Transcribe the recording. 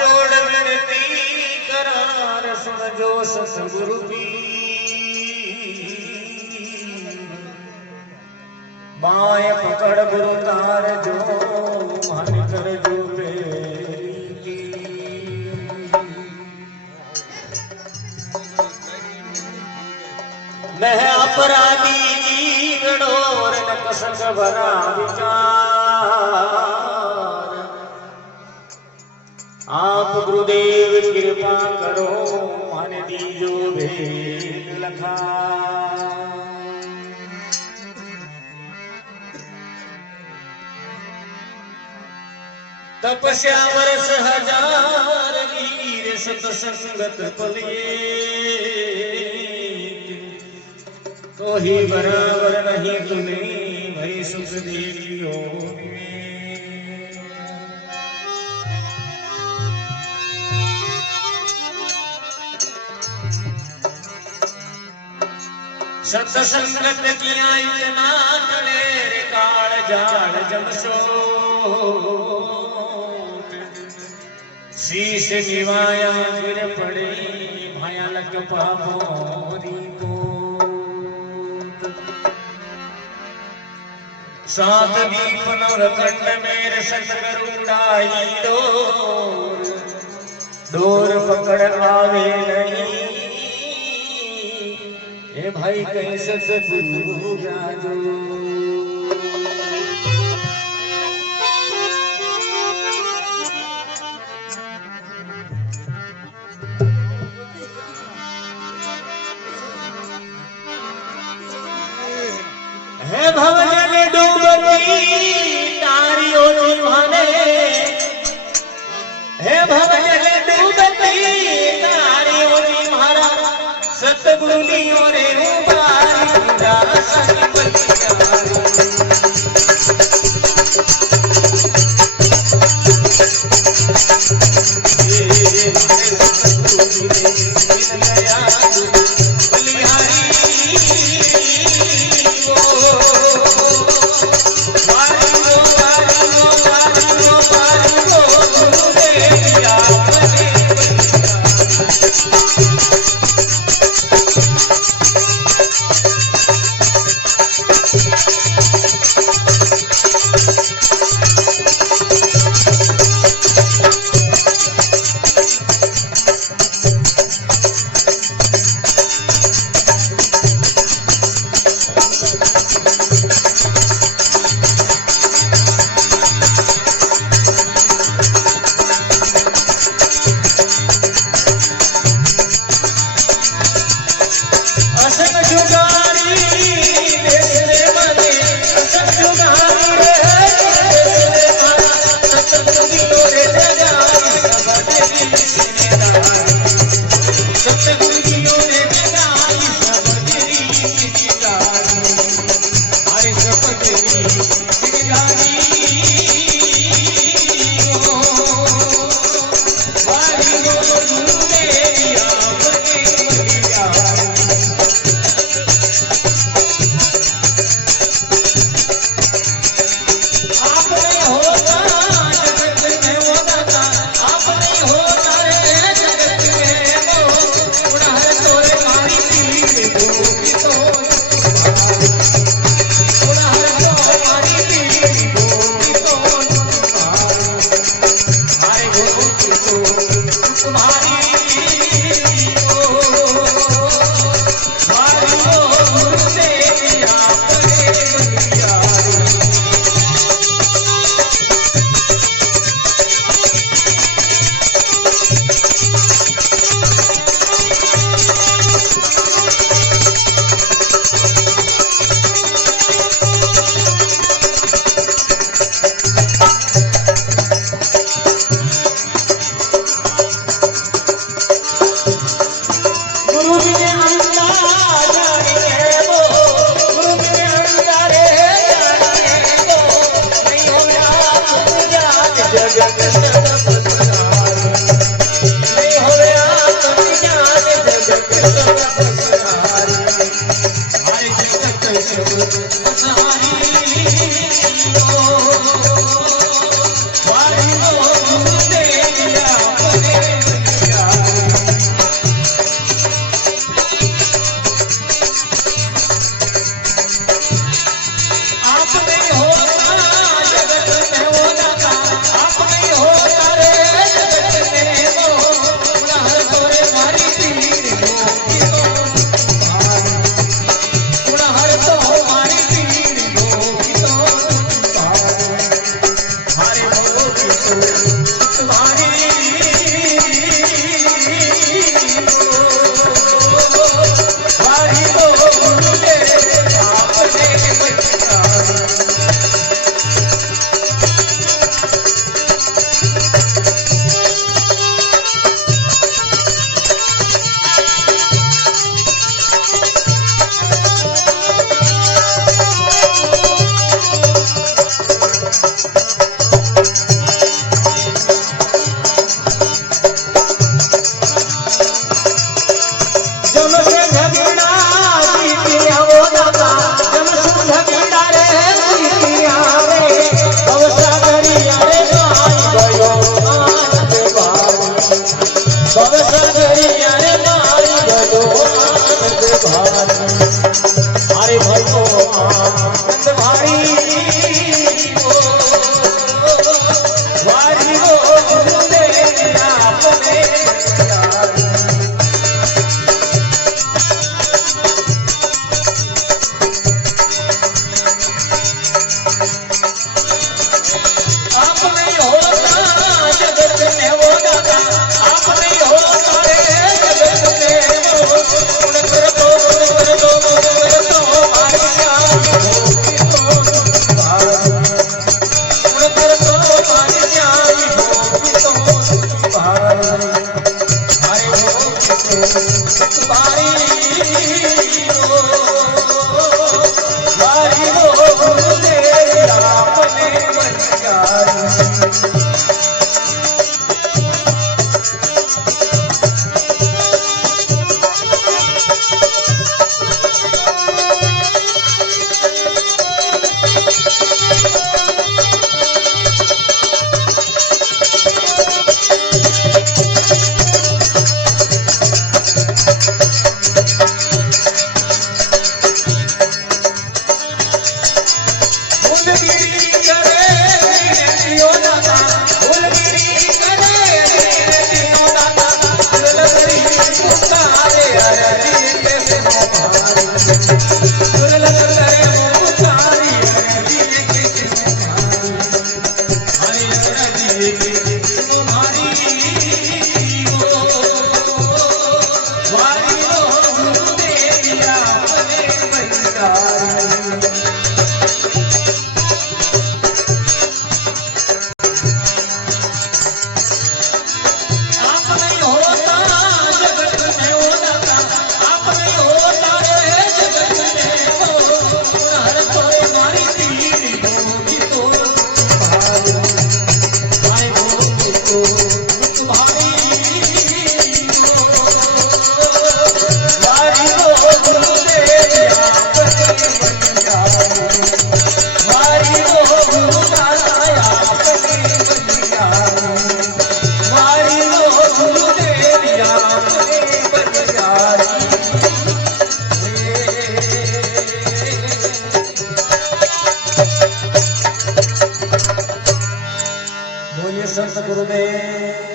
जोड़ विनती करार सुन जो सतगुरु बाएं पकड़ गुरु तार जो मन कर जो बेरी मैं अपराधी जीवड़ोर न कसक भरा विचार आप गुरुदेव कृपा करो मन दीजो भेद लखा तपस्या वर्ष हजार वीर सतसंगत पलिए तो ही बराबर नहीं तुने भई सुख देवियो सतसंगत किया इतना कलेर काल जाल जमसो शीश निवाया गिर पड़े माया लग पापोरी को सात दीप नवखंड मेरे सतगरुड़ाई डोर पकड़ आवे नहीं ए भाई कैसे सतगुरु राजो हे भवन डूबती तारियों जीवाने हे भवन डूबती तारियों जीवारा सतगुरुनियों रे उबारी दासनी Why फूलगिरी करे विनतियों दाता फूलगिरी करे विनतियों दाता दुर्लभरी पुकारे अरजी के सुनो भारी दुर्लभ करे पुकारी अरजी के सुनो भारी अरजी के सुनो भारी वारी हो गुरुदेविया अपने बलिदारी संत गुरुदेव